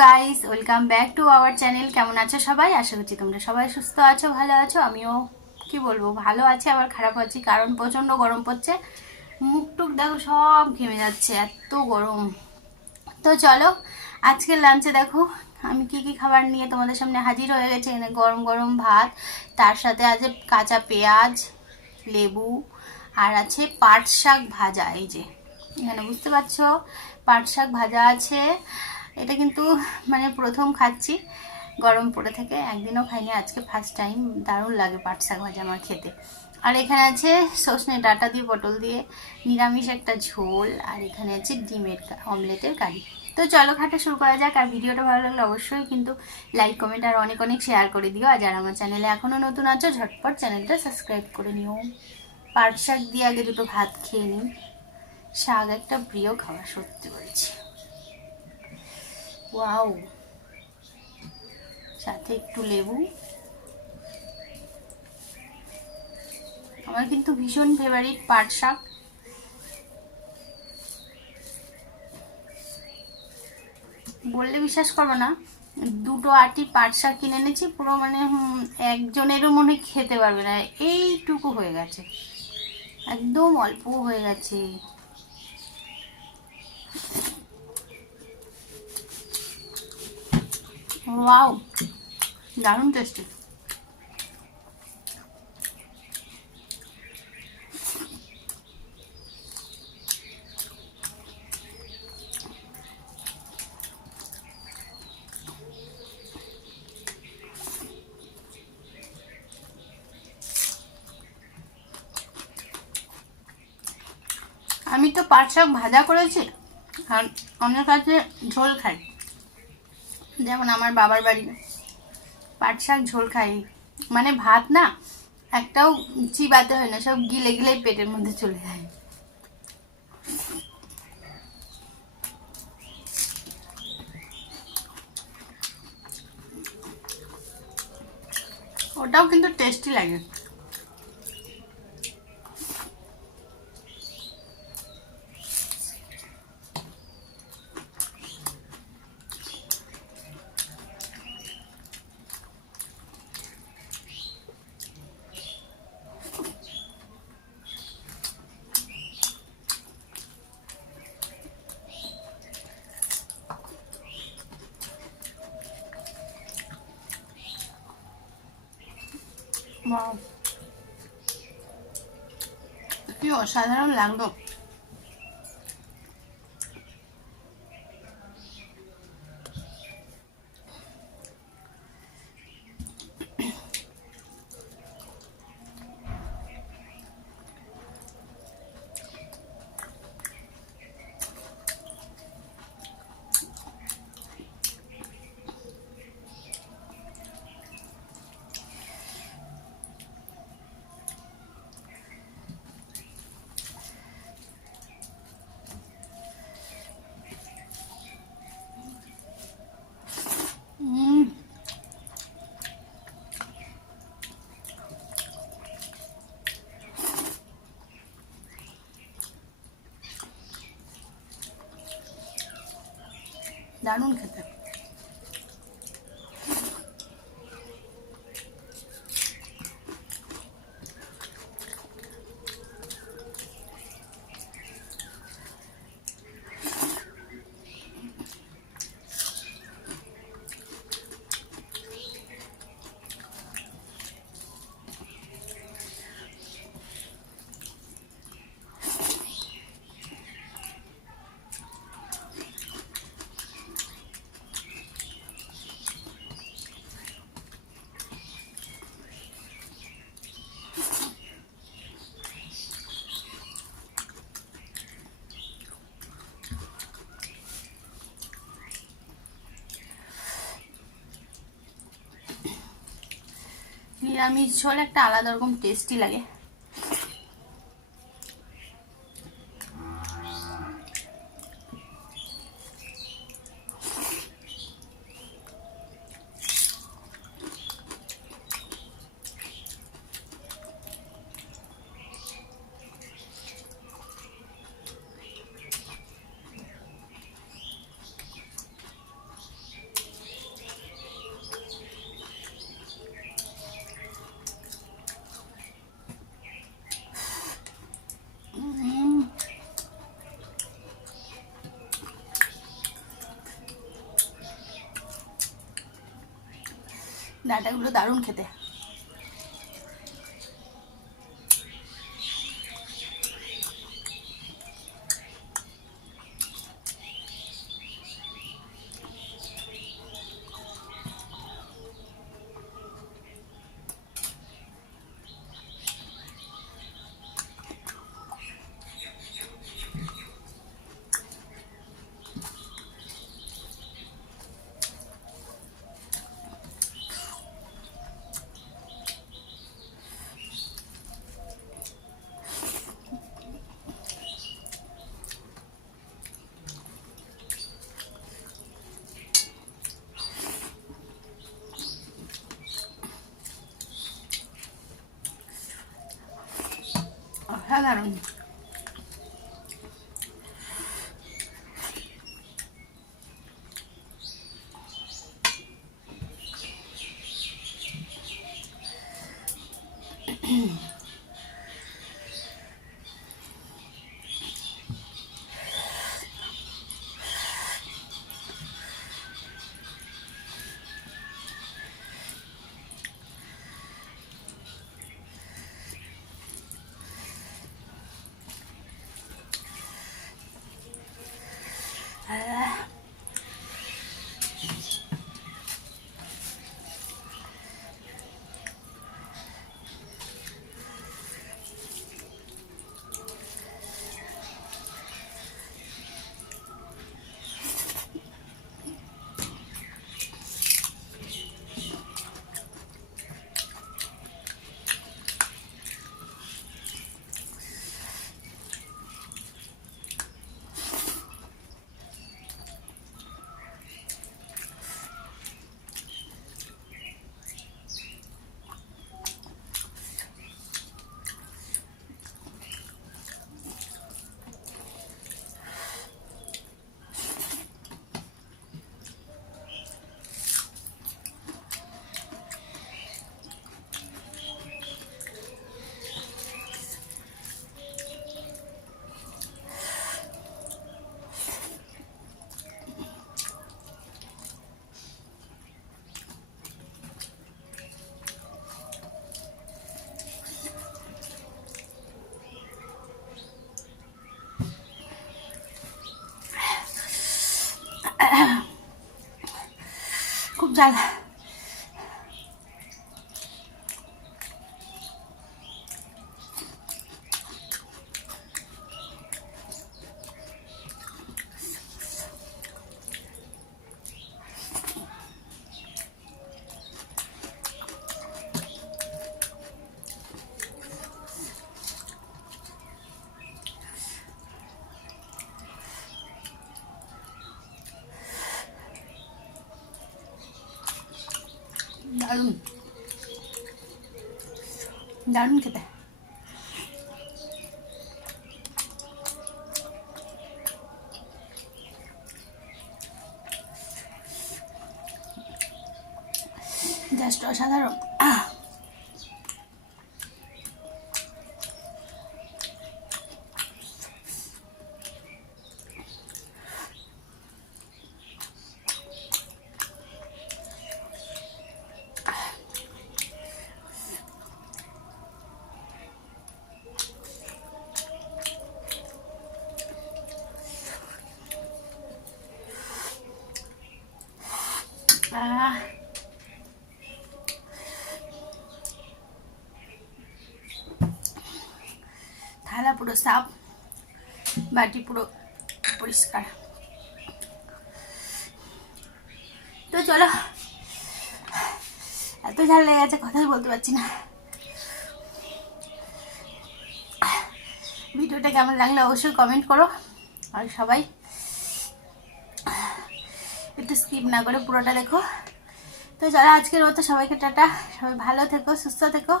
Guys, welcome back to our channel. কেমন আছো সবাই? আশা করছি তোমরা সবাই সুস্থ আছো, ভালো আছো। আমিও কি বলবো, ভালো আছি আবার খারাপ আছি, কারণ প্রচণ্ড গরম পড়ছে। মুখ টুক দেখো সব ঘেমে যাচ্ছে, এত গরম। তো চলো, আজকের লাঞ্চে দেখো আমি কি কি খাবার নিয়ে তোমাদের সামনে হাজির হয়ে গেছে। এনে গরম গরম ভাত, তার সাথে আছে কাঁচা পেঁয়াজ, লেবু, আর আছে পাট শাক ভাজা। এই যে এখানে বুঝতে পারছো, পাট শাক ভাজা আছে। এটা কিন্তু মানে প্রথম খাচ্ছি, গরম পড়ে থেকে একদিনও খাইনি, আজকে ফার্স্ট টাইম। দারুণ লাগে পাট শাক ভাজা আমার খেতে। আর এখানে আছে সজনে ডাঁটা দিয়ে পটল দিয়ে নিরামিষ একটা ঝোল, আর এখানে আছে ডিমের অমলেটের কারি। তো চলো খাটা শুরু করা যাক। আর ভিডিওটা ভালো লাগলে অবশ্যই কিন্তু লাইক কমেন্ট আর অনেক অনেক শেয়ার করে দিও। আর যারা আমার চ্যানেলে এখনও নতুন আছো ঝটপট চ্যানেলটা সাবস্ক্রাইব করে নিও। পাট শাক দিয়ে আগে দুটো ভাত খেয়ে নিই। শাক একটা প্রিয় খাবার, সত্যি বলছি। ওয়াও, সাথে একটু লেবু। আমার কিন্তু ভীষণ ফেভারিট পাট শাক। বললে বিশ্বাস করবো না, দুটো আটি পাট শাক কিনে এনেছি, পুরো মানে একজনেরও মনে খেতে পারবে না, এইটুকু হয়ে গেছে, একদম অল্প হয়ে গেছে। ওয়াও, দারুণ টেস্টি। আমি তো পাট শাক ভাজা করেছি, আর অনেক আছে ঝোল খাই। যেমন আমার বাবার বাড়ি পাট শাক ঝোল খাই, মানে ভাত না একটাও চিবাতে হয় না, সব গিলে গিলে পেটের মধ্যে চলে যায়। ওটাও কিন্তু টেস্টি লাগে। কি অসাধারণ লাগলো। দারুণ খেতে। নিরামিষ ঝোল একটা আলাদা রকম টেস্টি লাগে। ডাঁটাগুলো দারুণ খেতে। অসাধারণ। খুব জ্বালা। দারুণ দারুণ খেতে। জাস্ট অসাধারণ। থালা পুরো সাফ, বাটি পুরো পরিষ্কার। তো চলো, এত ঝাল লেগে গেছে কথাই বলতে পারছি না। ভিডিওটা কেমন লাগলো অবশ্যই কমেন্ট করো, আর সবাই একটু স্কিপ না করে পুরোটা দেখো। তো চলো, আজকের মতো সবাইকে টাটা। সবাই ভালো থেকো, সুস্থ থেকো।